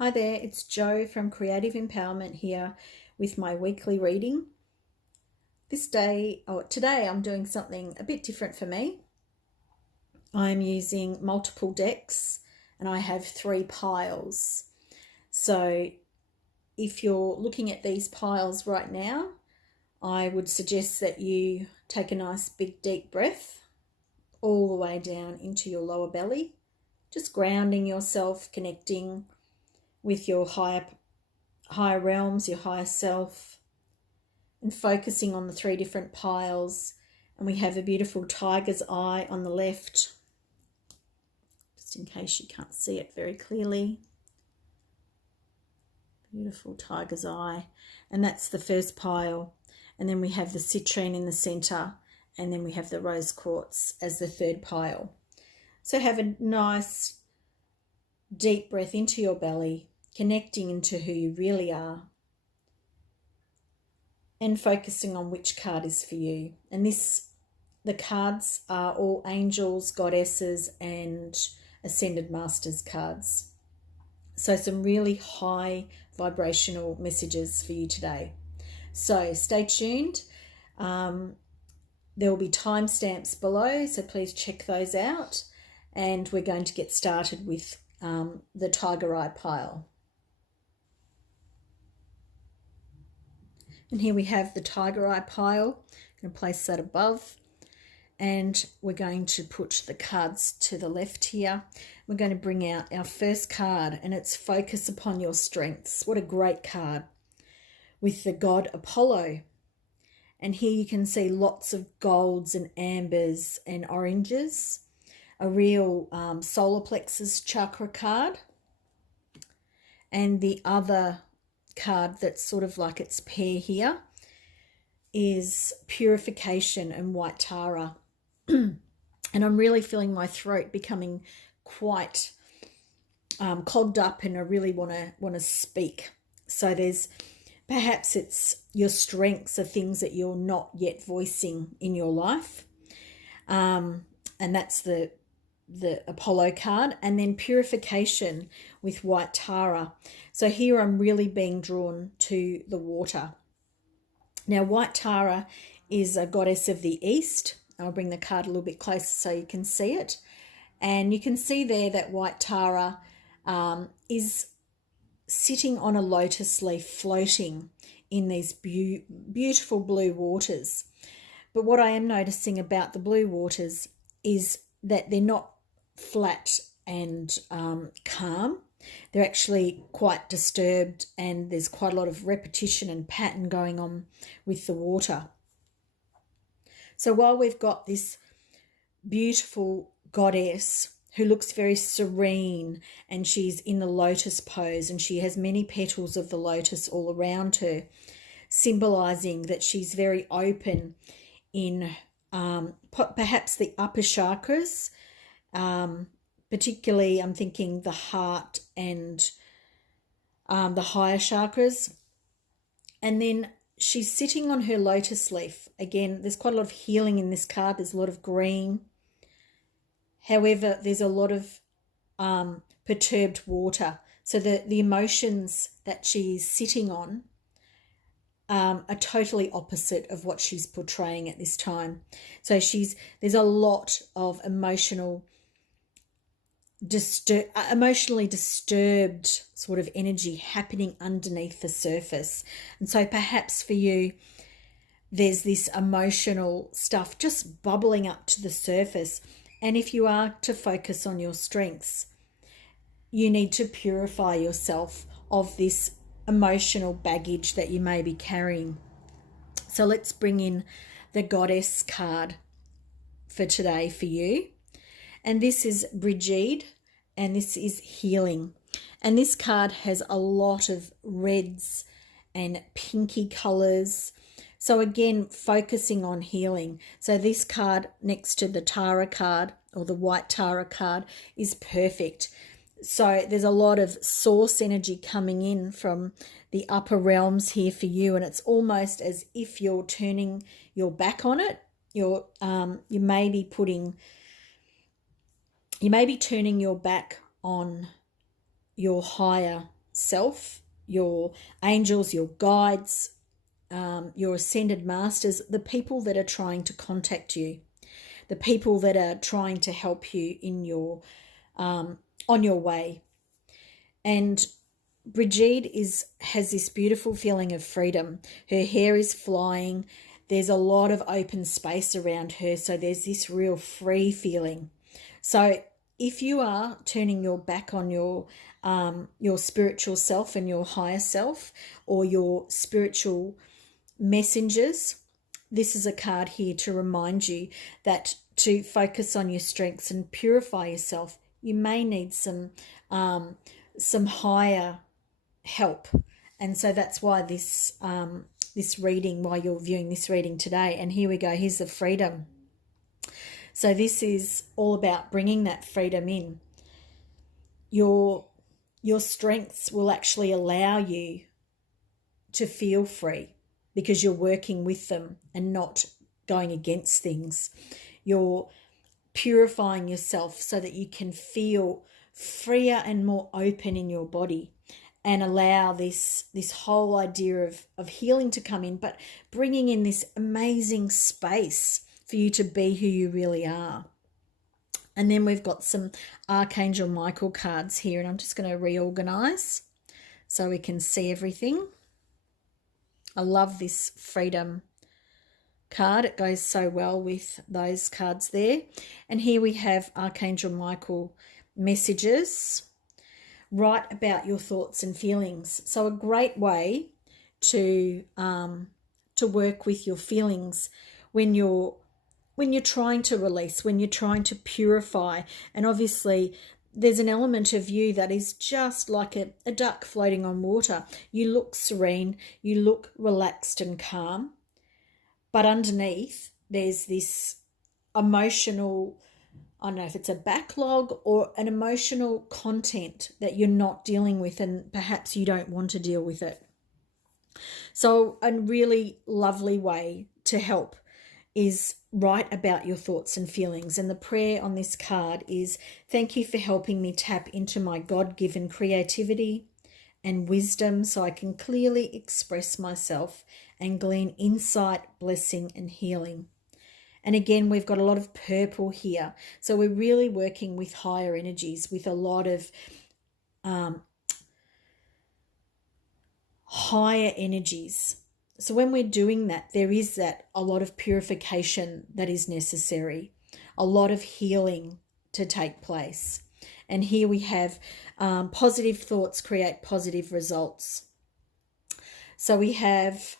Hi there, it's Jo from Creative Empowerment here with my weekly reading. Today I'm doing something a bit different for me. I'm using multiple decks and I have 3 piles. So if you're looking at these piles right now, I would suggest that you take a nice big deep breath all the way down into your lower belly, just grounding yourself, connecting with your higher realms, your higher self, and focusing on the 3 different piles. And we have a beautiful tiger's eye on the left, just in case you can't see it very clearly. Beautiful tiger's eye. And that's the first pile. And then we have the citrine in the center, and then we have the rose quartz as the 3rd pile. So have a nice deep breath into your belly, connecting into who you really are, and focusing on which card is for you. And the cards are all angels, goddesses, and ascended masters cards. So some really high vibrational messages for you today. So stay tuned. There will be timestamps below, so please check those out. And we're going to get started with the tiger eye pile. And here we have the tiger eye pile. I'm going to place that above. And we're going to put the cards to the left here. We're going to bring out our first card, and it's Focus Upon Your Strengths. What a great card, with the god Apollo. And here you can see lots of golds and ambers and oranges. A real Solar Plexus chakra card. And the other card that's sort of like its pair here is Purification and White Tara. And I'm really feeling my throat becoming quite clogged up, and I really want to speak. So perhaps it's your strengths are things that you're not yet voicing in your life. And that's the Apollo card. And then Purification with White Tara. So here I'm really being drawn to the water. Now, White Tara is a goddess of the East. I'll bring the card a little bit closer so you can see it. And you can see there that White Tara is sitting on a lotus leaf floating in these beautiful blue waters. But what I am noticing about the blue waters is that they're not flat and calm. They're actually quite disturbed, and there's quite a lot of repetition and pattern going on with the water. So while we've got this beautiful goddess who looks very serene, and she's in the lotus pose, and she has many petals of the lotus all around her, symbolizing that she's very open in perhaps the upper chakras, particularly I'm thinking the heart and the higher chakras. And then she's sitting on her lotus leaf. Again, there's quite a lot of healing in this card. There's a lot of green. However, there's a lot of perturbed water. So the emotions that she's sitting on are totally opposite of what she's portraying at this time. So there's a lot of emotionally disturbed sort of energy happening underneath the surface. And so perhaps for you, there's this emotional stuff just bubbling up to the surface. And if you are to focus on your strengths, you need to purify yourself of this emotional baggage that you may be carrying. So let's bring in the goddess card for today for you. And this is Brigid, and this is Healing. And this card has a lot of reds and pinky colours. So again, focusing on healing. So this card next to the Tara card, or the White Tara card, is perfect. So there's a lot of source energy coming in from the upper realms here for you, and it's almost as if you're turning your back on it. You may be turning your back on your higher self, your angels, your guides, your ascended masters, the people that are trying to contact you, the people that are trying to help you in your on your way. And Brigitte has this beautiful feeling of freedom. Her hair is flying. There's a lot of open space around her, so there's this real free feeling. So if you are turning your back on your spiritual self and your higher self, or your spiritual messengers, this is a card here to remind you that to focus on your strengths and purify yourself, you may need some higher help. And so that's why this reading, why you're viewing this reading today. And here we go, here's the freedom. So this is all about bringing that freedom in. Your strengths will actually allow you to feel free, because you're working with them and not going against things. You're purifying yourself so that you can feel freer and more open in your body, and allow this whole idea of healing to come in, but bringing in this amazing space for you to be who you really are. And then we've got some Archangel Michael cards here, and I'm just going to reorganize so we can see everything. I love this freedom card. It goes so well with those cards there. And here we have Archangel Michael messages. Write about your thoughts and feelings. So a great way to work with your feelings when you're trying to release, when you're trying to purify. And obviously there's an element of you that is just like a duck floating on water. You look serene, you look relaxed and calm, but underneath there's this emotional, I don't know if it's a backlog or an emotional content that you're not dealing with, and perhaps you don't want to deal with it. So a really lovely way to help is write about your thoughts and feelings. And the prayer on this card is, thank you for helping me tap into my God-given creativity and wisdom so I can clearly express myself and glean insight, blessing, and healing. And again, we've got a lot of purple here. So we're really working with higher energies, with a lot of higher energies. So when we're doing that, there is a lot of purification that is necessary, a lot of healing to take place. And here we have positive thoughts create positive results. So we have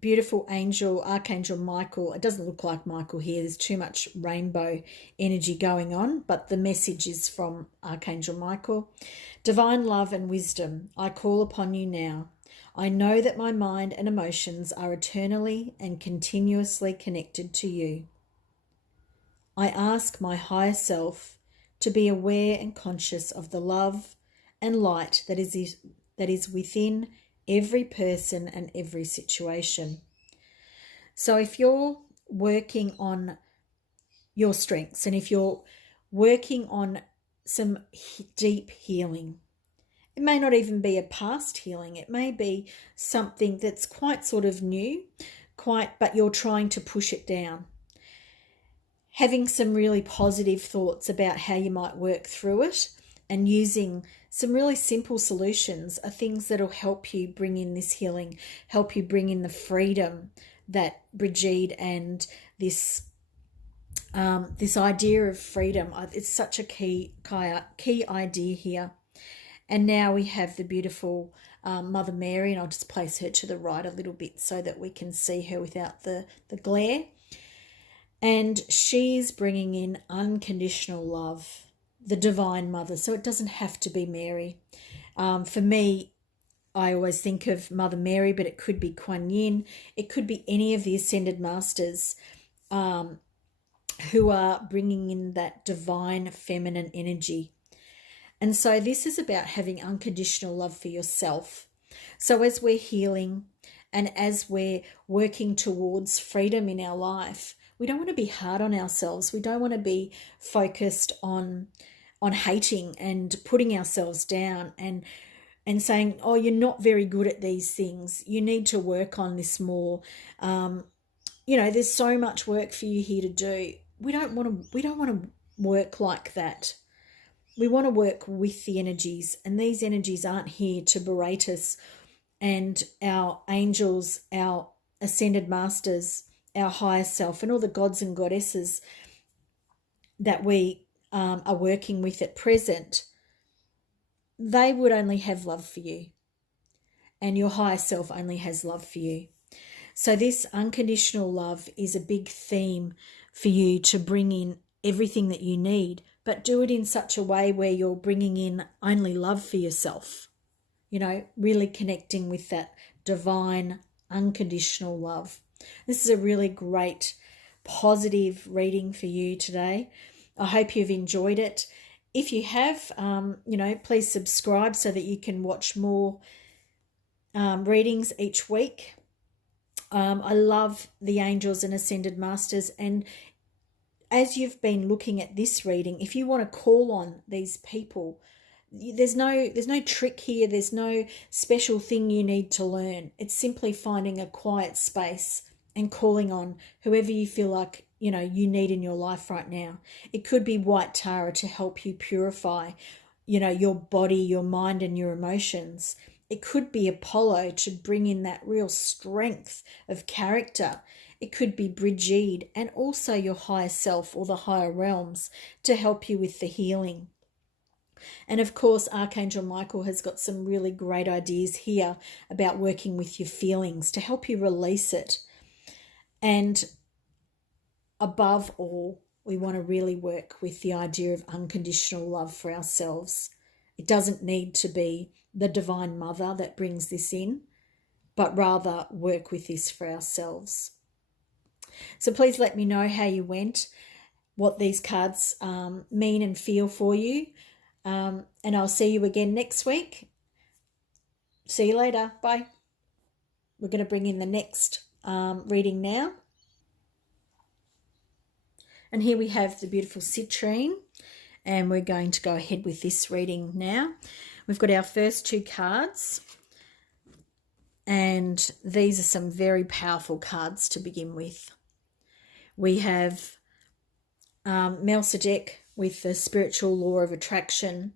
beautiful angel, Archangel Michael. It doesn't look like Michael here. There's too much rainbow energy going on, but the message is from Archangel Michael. Divine love and wisdom, I call upon you now. I know that my mind and emotions are eternally and continuously connected to you. I ask my higher self to be aware and conscious of the love and light that is within every person and every situation. So if you're working on your strengths, and if you're working on some deep healing, it may not even be a past healing. It may be something that's quite sort of new, but you're trying to push it down. Having some really positive thoughts about how you might work through it, and using some really simple solutions are things that will help you bring in this healing, help you bring in the freedom that Brigitte and this idea of freedom, it's such a key idea here. And now we have the beautiful Mother Mary, and I'll just place her to the right a little bit so that we can see her without the glare. And she's bringing in unconditional love, the Divine Mother. So it doesn't have to be Mary. For me, I always think of Mother Mary, but it could be Kuan Yin. It could be any of the Ascended Masters who are bringing in that divine feminine energy. And so this is about having unconditional love for yourself. So as we're healing and as we're working towards freedom in our life, we don't want to be hard on ourselves. We don't want to be focused on hating and putting ourselves down and and saying, oh, you're not very good at these things. You need to work on this more. There's so much work for you here to do. We don't want to work like that. We want to work with the energies, and these energies aren't here to berate us. And our angels, our ascended masters, our higher self, and all the gods and goddesses that we are working with at present, they would only have love for you. And your higher self only has love for you. So this unconditional love is a big theme for you to bring in everything that you need, but do it in such a way where you're bringing in only love for yourself. Really connecting with that divine, unconditional love. This is a really great, positive reading for you today. I hope you've enjoyed it. If you have, please subscribe so that you can watch more readings each week. I love the angels and ascended masters, and as you've been looking at this reading, if you want to call on these people, there's no trick here. There's no special thing you need to learn. It's simply finding a quiet space and calling on whoever you feel like you need in your life right now. It could be White Tara to help you purify your body, your mind, and your emotions. It could be Apollo to bring in that real strength of character. It could be Brigitte and also your higher self or the higher realms to help you with the healing. And of course, Archangel Michael has got some really great ideas here about working with your feelings to help you release it. And above all, we want to really work with the idea of unconditional love for ourselves. It doesn't need to be the Divine Mother that brings this in, but rather work with this for ourselves. So please let me know how you went, what these cards mean and feel for you. And I'll see you again next week. See you later. Bye. We're going to bring in the next reading now. And here we have the beautiful Citrine. And we're going to go ahead with this reading now. We've got our first two cards. And these are some very powerful cards to begin with. We have Melchizedek with the spiritual law of attraction.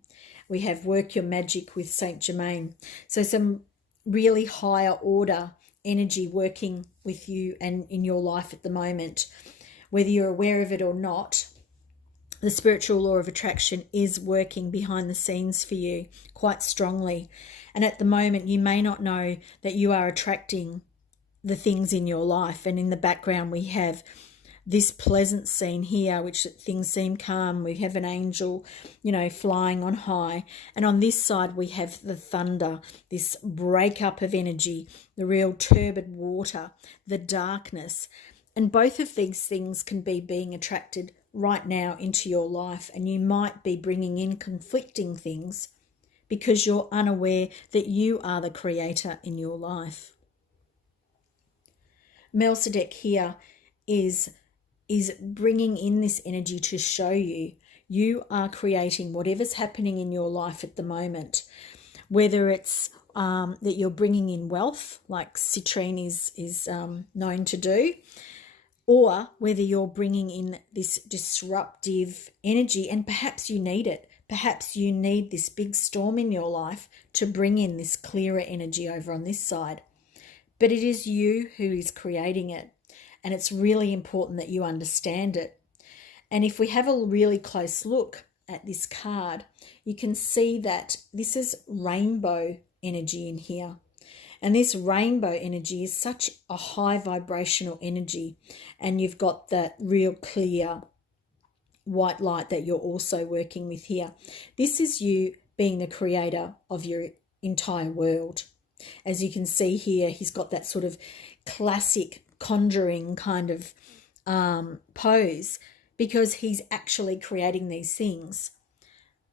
We have Work Your Magic with Saint Germain. So some really higher order energy working with you and in your life at the moment. Whether you're aware of it or not, the spiritual law of attraction is working behind the scenes for you quite strongly. And at the moment, you may not know that you are attracting the things in your life. And in the background, we have this pleasant scene here, which things seem calm. We have an angel, flying on high. And on this side, we have the thunder, this breakup of energy, the real turbid water, the darkness. And both of these things can be being attracted right now into your life. And you might be bringing in conflicting things because you're unaware that you are the creator in your life. Melchizedek here is bringing in this energy to show you are creating whatever's happening in your life at the moment, whether it's that you're bringing in wealth, like Citrine is known to do, or whether you're bringing in this disruptive energy, and perhaps you need it. Perhaps you need this big storm in your life to bring in this clearer energy over on this side. But it is you who is creating it. And it's really important that you understand it. And if we have a really close look at this card, you can see that this is rainbow energy in here. And this rainbow energy is such a high vibrational energy. And you've got that real clear white light that you're also working with here. This is you being the creator of your entire world. As you can see here, he's got that sort of classic conjuring kind of pose because he's actually creating these things.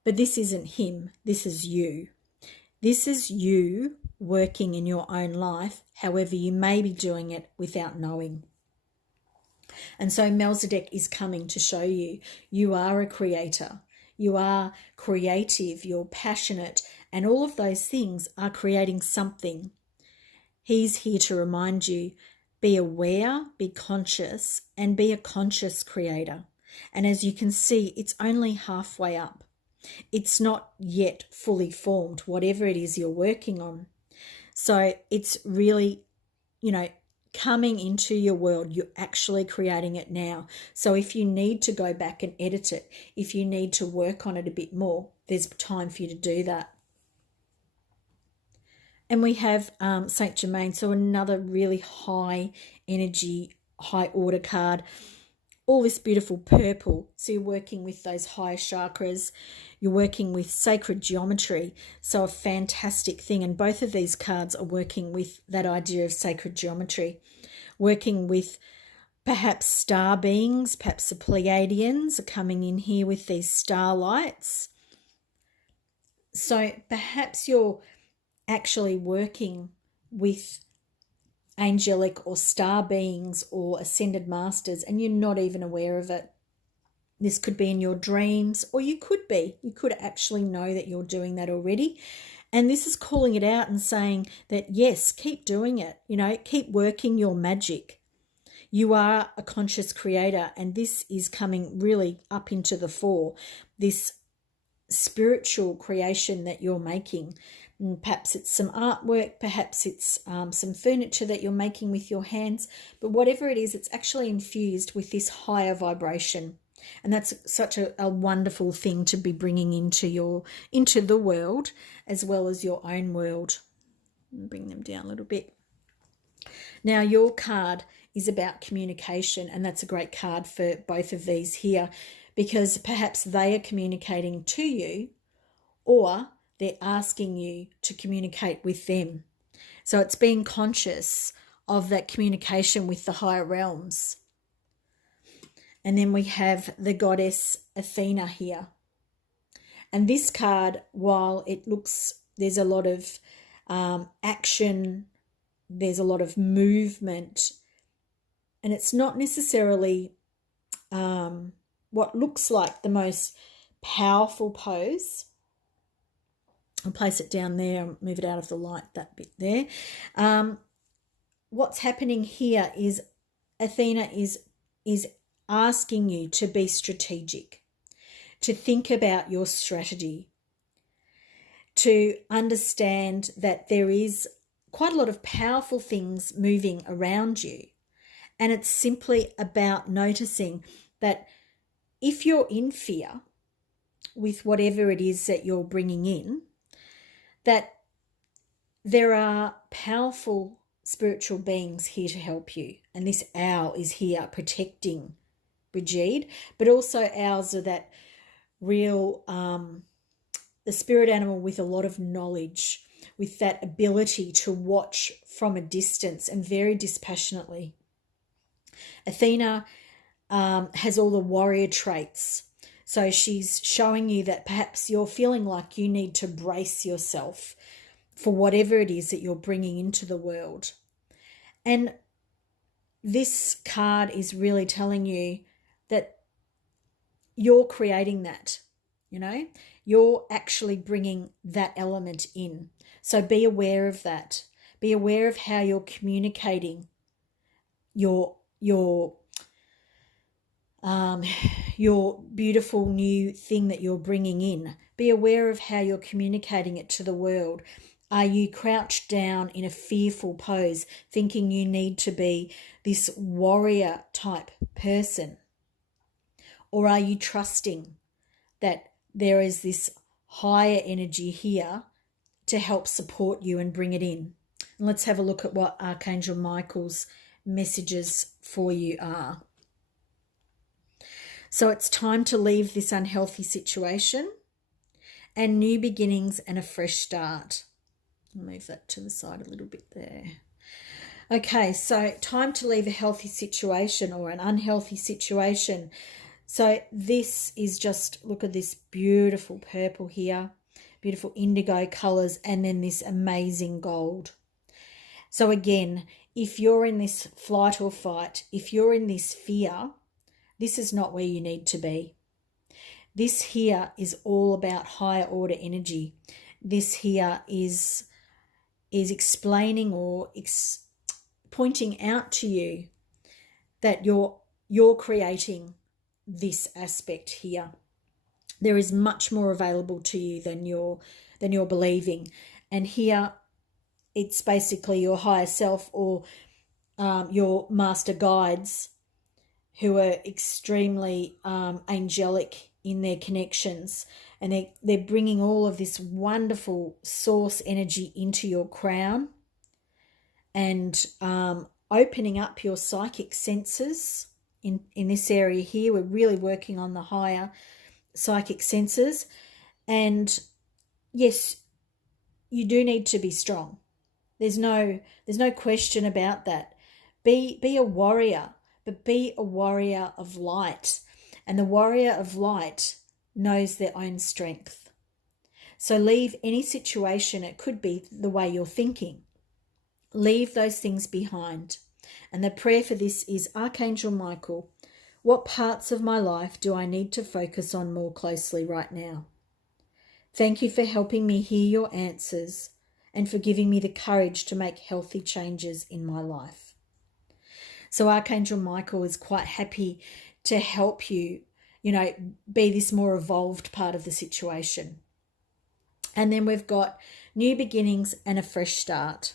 But this isn't him. This is you. This is you working in your own life. However, you may be doing it without knowing. And so Melchizedek is coming to show you, you are a creator. You are creative, you're passionate, and all of those things are creating something. He's here to remind you, be aware, be conscious, and be a conscious creator. And as you can see, it's only halfway up. It's not yet fully formed, whatever it is you're working on. So it's really, coming into your world. You're actually creating it now. So if you need to go back and edit it, if you need to work on it a bit more, there's time for you to do that. And we have Saint Germain, so another really high energy, high order card. All this beautiful purple. So you're working with those higher chakras. You're working with sacred geometry. So a fantastic thing. And both of these cards are working with that idea of sacred geometry. Working with perhaps star beings, perhaps the Pleiadians are coming in here with these starlights. So perhaps you're actually working with angelic or star beings or ascended masters and you're not even aware of it. This could be in your dreams, or you could actually know that you're doing that already. And this is calling it out and saying that, yes, keep doing it, keep working your magic. You are a conscious creator, and this is coming really up into the fore, this spiritual creation that you're making. And perhaps it's some artwork, perhaps it's some furniture that you're making with your hands, but whatever it is, it's actually infused with this higher vibration. And that's such a wonderful thing to be bringing into the world as well as your own world. Bring them down a little bit. Now your card is about communication, and that's a great card for both of these here, because perhaps they are communicating to you or they're asking you to communicate with them. So it's being conscious of that communication with the higher realms. And then we have the goddess Athena here. And this card, while it looks, there's a lot of action, there's a lot of movement, and it's not necessarily what looks like the most powerful pose. I'll place it down there, move it out of the light, that bit there. What's happening here is Athena is asking you to be strategic, to think about your strategy, to understand that there is quite a lot of powerful things moving around you. And it's simply about noticing that if you're in fear with whatever it is that you're bringing in, that there are powerful spiritual beings here to help you. And this owl is here protecting Brigitte, but also owls are that real, the spirit animal with a lot of knowledge, with that ability to watch from a distance and very dispassionately. Athena has all the warrior traits. So she's showing you that perhaps you're feeling like you need to brace yourself for whatever it is that you're bringing into the world. And this card is really telling you that you're creating that, you're actually bringing that element in. So be aware of that. Be aware of how you're communicating your beautiful new thing that you're bringing in. Be aware of how you're communicating it to the world. Are you crouched down in a fearful pose, thinking you need to be this warrior type person? Or are you trusting that there is this higher energy here to help support you and bring it in? And let's have a look at what Archangel Michael's messages for you are. So it's time to leave this unhealthy situation and new beginnings and a fresh start. I'll move that to the side a little bit there. Okay, so time to leave a healthy situation or an unhealthy situation. So this is just, look at this beautiful purple here, beautiful indigo colours, and then this amazing gold. So again, if you're in this flight or fight, if you're in this fear, this is not where you need to be. This here is all about higher order energy. This here is explaining or pointing out to you that you're creating this aspect here. There is much more available to you than you're believing. And here it's basically your higher self or your master guides who are extremely angelic in their connections, and they're bringing all of this wonderful source energy into your crown and opening up your psychic senses. In this area here, we're really working on the higher psychic senses. And yes, you do need to be strong. There's no question about that. Be a warrior, but be a warrior of light. And the warrior of light knows their own strength. So leave any situation, it could be the way you're thinking. Leave those things behind. And the prayer for this is, Archangel Michael, what parts of my life do I need to focus on more closely right now? Thank you for helping me hear your answers and for giving me the courage to make healthy changes in my life. So Archangel Michael is quite happy to help you, be this more evolved part of the situation. And then we've got new beginnings and a fresh start.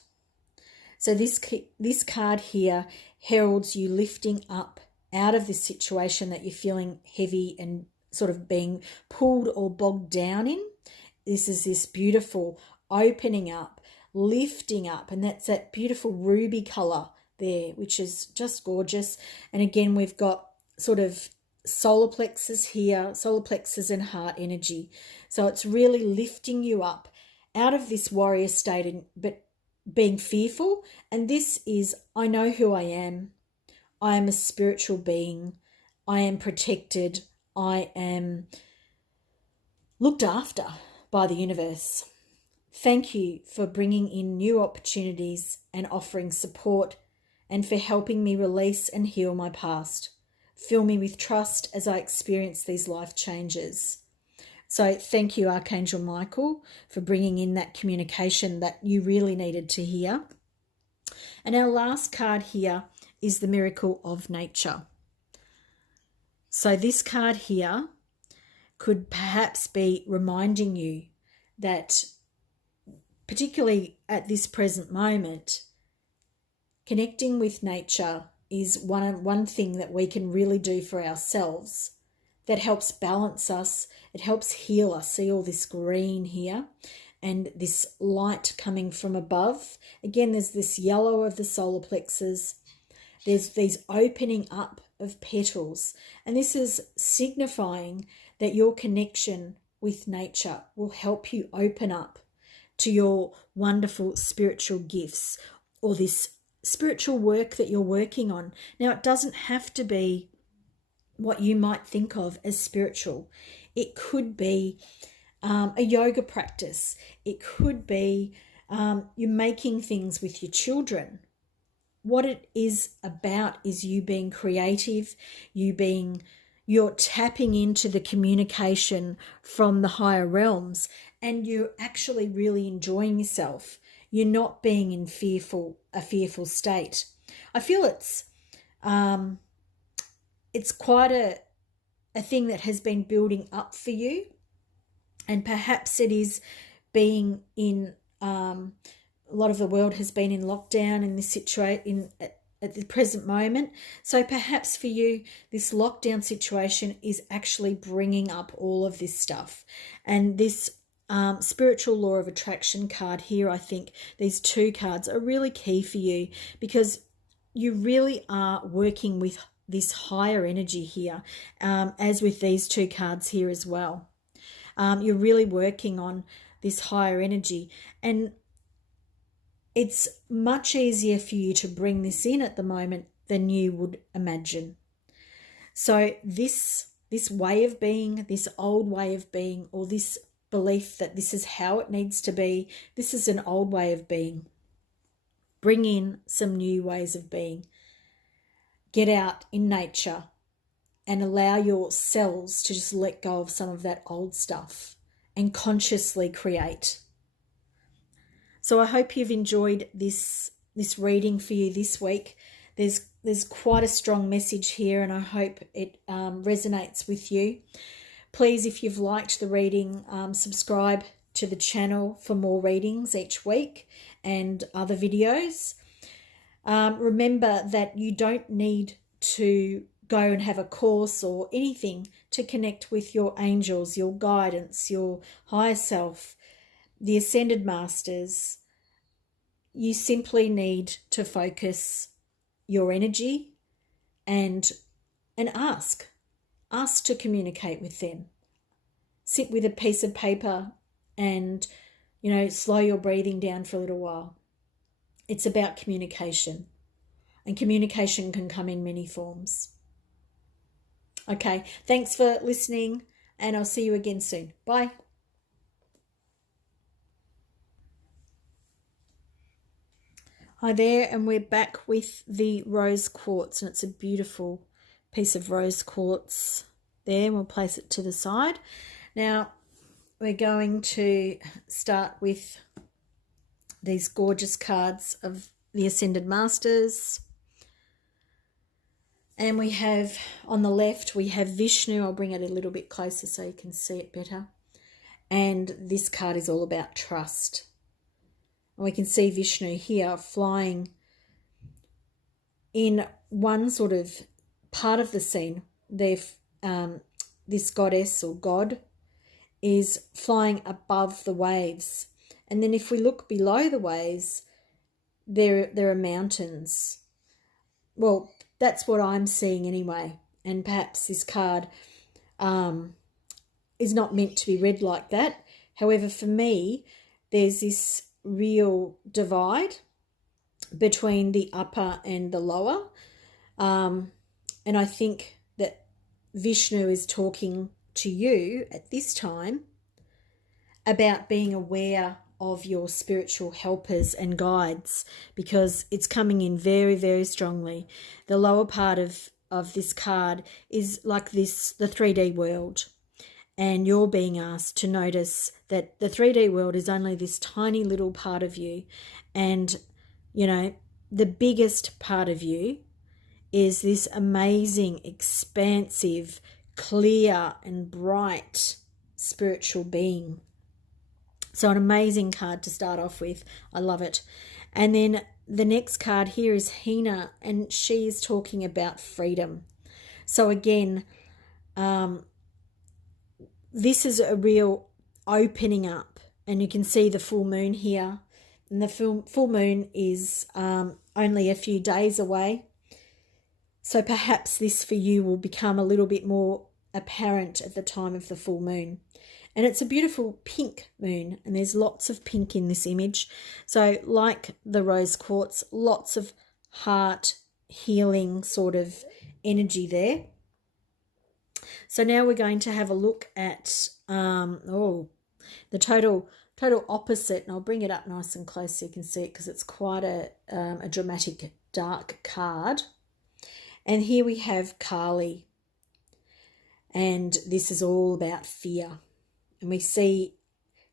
So this card here heralds you lifting up out of this situation that you're feeling heavy and sort of being pulled or bogged down in. This is this beautiful opening up, lifting up, and that's that beautiful ruby color there, which is just gorgeous. And again, we've got sort of solar plexus here, solar plexus and heart energy. So it's really lifting you up out of this warrior state, but being fearful. And this is, I know who I am. I am a spiritual being. I am protected. I am looked after by the universe. Thank you for bringing in new opportunities and offering support, and for helping me release and heal my past. Fill me with trust as I experience these life changes. So thank you, Archangel Michael, for bringing in that communication that you really needed to hear. And our last card here is the miracle of nature. So this card here could perhaps be reminding you that, particularly at this present moment, connecting with nature is one thing that we can really do for ourselves that helps balance us. It helps heal us. See all this green here and this light coming from above. Again, there's this yellow of the solar plexus. There's these opening up of petals. And this is signifying that your connection with nature will help you open up to your wonderful spiritual gifts or this spiritual work that you're working on. Now, it doesn't have to be what you might think of as spiritual. It could be a yoga practice. It could be you're making things with your children. What it is about is you being creative, you're tapping into the communication from the higher realms, and you're actually really enjoying yourself. You're not being in a fearful state. I feel it's quite a thing that has been building up for you, and perhaps it is being in a lot of the world has been in lockdown in this situation at the present moment. So perhaps for you, this lockdown situation is actually bringing up all of this stuff. And this spiritual law of attraction card here, I think these two cards are really key for you, because you really are working with this higher energy here, as with these two cards here as well. You're really working on this higher energy, and it's much easier for you to bring this in at the moment than you would imagine. So this way of being, this old way of being, or this belief that this is how it needs to be, this is an old way of being. Bring in some new ways of being. Get out in nature and allow your cells to just let go of some of that old stuff and consciously create. So I hope you've enjoyed this reading for you this week. There's quite a strong message here, and I hope it resonates with you. Please, if you've liked the reading, subscribe to the channel for more readings each week and other videos. Remember that you don't need to go and have a course or anything to connect with your angels, your guidance, your higher self, the ascended masters. You simply need to focus your energy and ask to communicate with them. Sit with a piece of paper and, slow your breathing down for a little while. It's about communication, and communication can come in many forms. Okay, thanks for listening, and I'll see you again soon. Bye. Hi there, and we're back with the rose quartz, and it's a beautiful piece of rose quartz there, and we'll place it to the side. Now, we're going to start with these gorgeous cards of the Ascended Masters. And we have, on the left, we have Vishnu. I'll bring it a little bit closer so you can see it better. And this card is all about trust. And we can see Vishnu here flying in one sort of part of the scene. This goddess or god is flying above the waves. And then if we look below the waves, there are mountains. Well, that's what I'm seeing anyway. And perhaps this card is not meant to be read like that. However, for me, there's this real divide between the upper and the lower. And I think that Vishnu is talking to you at this time about being aware of your spiritual helpers and guides, because it's coming in very, very strongly. The lower part of this card is like this, the 3D world. And you're being asked to notice that the 3D world is only this tiny little part of you. And, the biggest part of you is this amazing, expansive, clear and bright spiritual being. So an amazing card to start off with. I love it. And then the next card here is Hina, and she is talking about freedom. So again, this is a real opening up, and you can see the full moon here. And the full moon is only a few days away. So perhaps this for you will become a little bit more apparent at the time of the full moon. And it's a beautiful pink moon, and there's lots of pink in this image. So like the rose quartz, lots of heart healing sort of energy there. So now we're going to have a look at the total opposite, and I'll bring it up nice and close so you can see it, because it's quite a dramatic dark card. And here we have Kali, and this is all about fear. And we see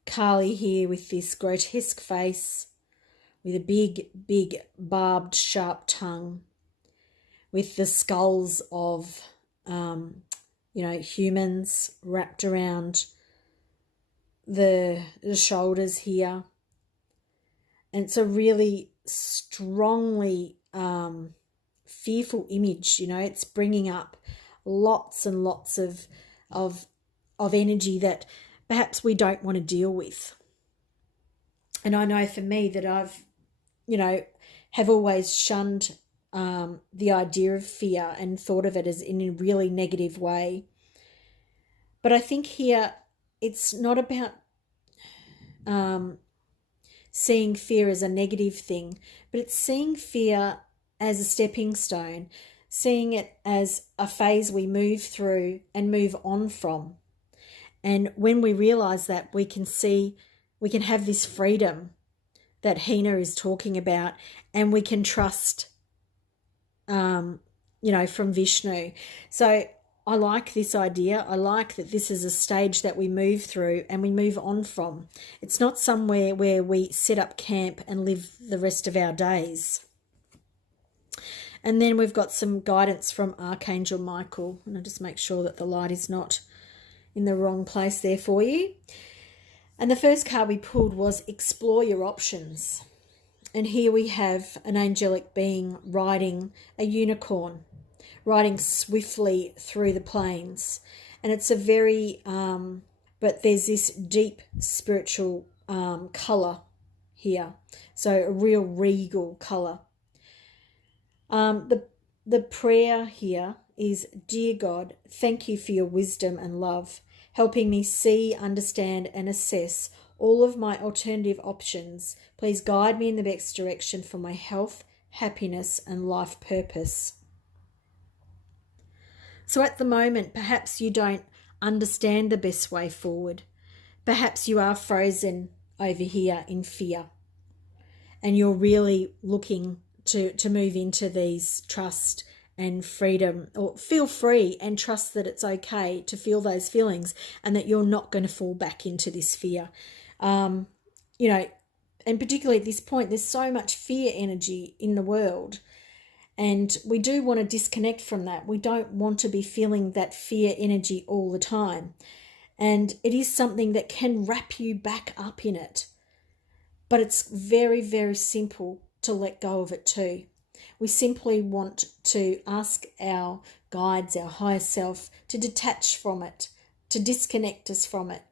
Kali here with this grotesque face, with a big, big barbed, sharp tongue, with the skulls of, humans wrapped around the shoulders here. And it's a really strongly fearful image. It's bringing up lots and lots of energy that perhaps we don't want to deal with. And I know for me that I've, have always shunned the idea of fear and thought of it as in a really negative way. But I think here it's not about seeing fear as a negative thing, but it's seeing fear as a stepping stone, seeing it as a phase we move through and move on from. And when we realize that, we can have this freedom that Hina is talking about, and we can trust, from Vishnu. So I like this idea. I like that this is a stage that we move through and we move on from. It's not somewhere where we set up camp and live the rest of our days. And then we've got some guidance from Archangel Michael. And I'll just make sure that the light is not in the wrong place there for you. And the first card we pulled was Explore Your Options. And here we have an angelic being riding a unicorn, riding swiftly through the plains. And it's a very, but there's this deep spiritual colour here. So a real regal colour. The prayer here is, Dear God, thank you for your wisdom and love, helping me see, understand and assess all of my alternative options. Please guide me in the best direction for my health, happiness and life purpose. So at the moment, perhaps you don't understand the best way forward. Perhaps you are frozen over here in fear and you're really looking to move into these trust and freedom, or feel free and trust that it's okay to feel those feelings and that you're not going to fall back into this fear. And particularly at this point, there's so much fear energy in the world. And we do want to disconnect from that. We don't want to be feeling that fear energy all the time. And it is something that can wrap you back up in it. But it's very, very simple to let go of it too. We simply want to ask our guides, our higher self, to detach from it, to disconnect us from it,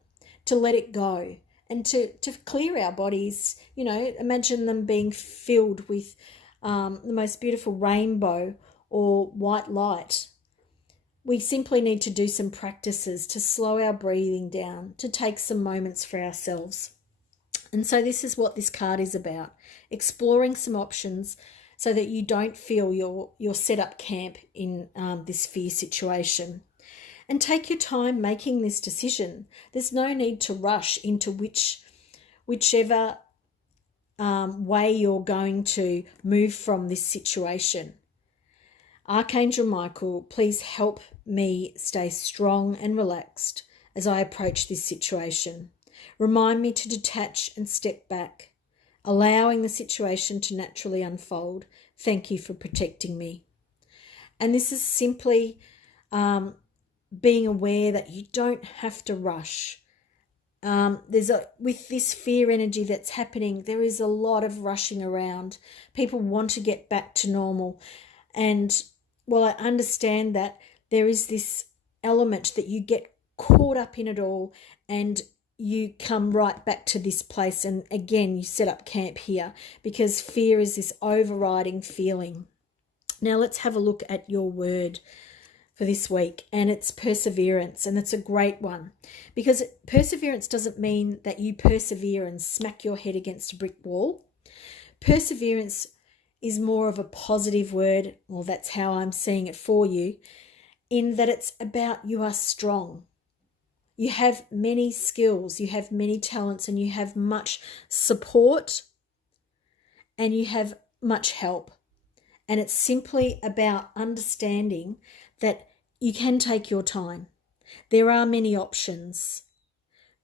to let it go, and to clear our bodies. Imagine them being filled with the most beautiful rainbow or white light. We simply need to do some practices to slow our breathing down, to take some moments for ourselves. And so this is what this card is about, exploring some options so that you don't feel you're set up camp in this fear situation. And take your time making this decision. There's no need to rush into whichever way you're going to move from this situation. Archangel Michael, please help me stay strong and relaxed as I approach this situation. Remind me to detach and step back, allowing the situation to naturally unfold. Thank you for protecting me. And this is simply being aware that you don't have to rush. With this fear energy that's happening, there is a lot of rushing around. People want to get back to normal. And while I understand that, there is this element that you get caught up in it all and you come right back to this place. And again, you set up camp here because fear is this overriding feeling. Now let's have a look at your word for this week, and it's perseverance. And it's a great one because perseverance doesn't mean that you persevere and smack your head against a brick wall. Perseverance is more of a positive word, well, that's how I'm seeing it for you, in that it's about you are strong. You have many skills, you have many talents, and you have much support and you have much help. And it's simply about understanding that you can take your time. There are many options.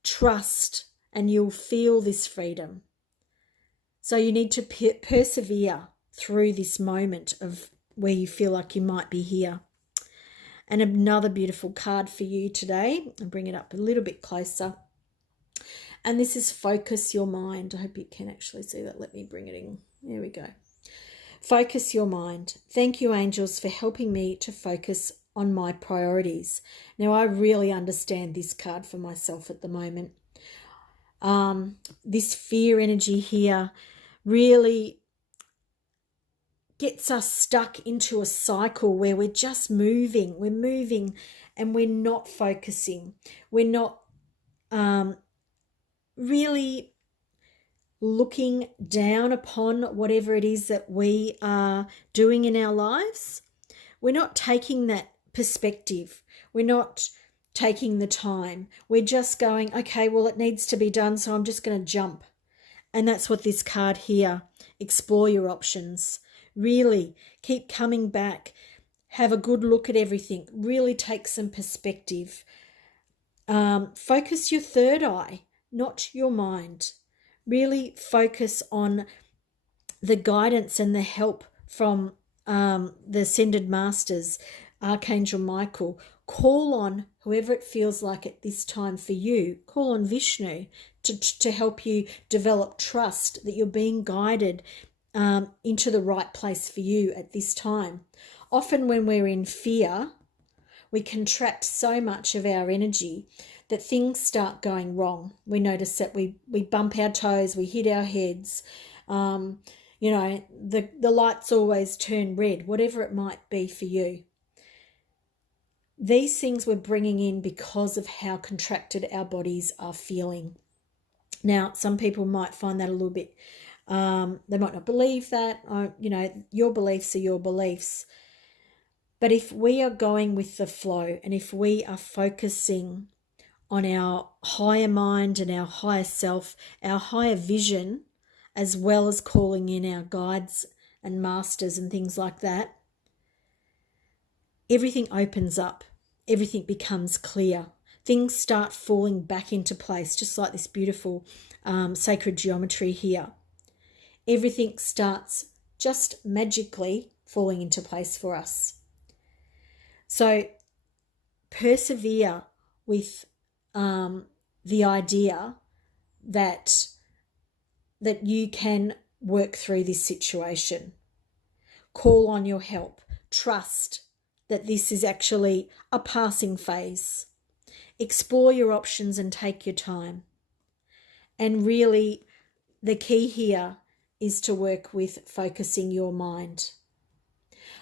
Trust and you'll feel this freedom. So you need to persevere through this moment of where you feel like you might be here. And another beautiful card for you today. I'll bring it up a little bit closer. And this is Focus Your Mind. I hope you can actually see that. Let me bring it in. There we go. Focus your mind. Thank you, angels, for helping me to focus on my priorities. Now, I really understand this card for myself at the moment. This fear energy here really gets us stuck into a cycle where we're just moving. We're moving and we're not focusing. We're not really looking down upon whatever it is that we are doing in our lives. We're not taking that perspective. We're not taking the time. We're just going, okay, well, it needs to be done, so I'm just going to jump. And that's what this card here, explore your options. Really keep coming back. have a good look at everything. Really take some perspective. Focus your third eye, not your mind. Really focus on the guidance and the help from the ascended masters, Archangel Michael. Call on whoever it feels like at this time for you. Call on Vishnu to help you develop trust that you're being guided into the right place for you at this time. Often when we're in fear, we contract so much of our energy that things start going wrong. We notice that we bump our toes, we hit our heads, you know, the lights always turn red, whatever it might be for you. These things we're bringing in because of how contracted our bodies are feeling. Now, some people might find that a little bit, they might not believe that, you know, your beliefs are your beliefs. But if we are going with the flow and if we are focusing on our higher mind and our higher self, our higher vision, as well as calling in our guides and masters and things like that, everything opens up. Everything becomes clear. Things start falling back into place, just like this beautiful sacred geometry here. Everything starts just magically falling into place for us. So persevere with the idea that you can work through this situation. Call on your help. Trust that this is actually a passing phase. Explore your options and take your time. And really, the key here is to work with focusing your mind.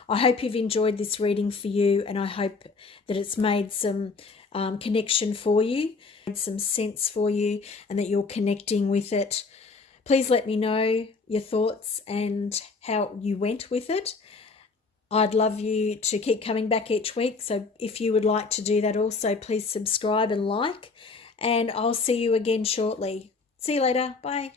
I hope you've enjoyed this reading for you, and I hope that it's made some connection for you, made some sense for you, and that you're connecting with it. Please let me know your thoughts and how you went with it. I'd love you to keep coming back each week. So if you would like to do that also, please subscribe and like. And I'll see you again shortly. See you later. Bye.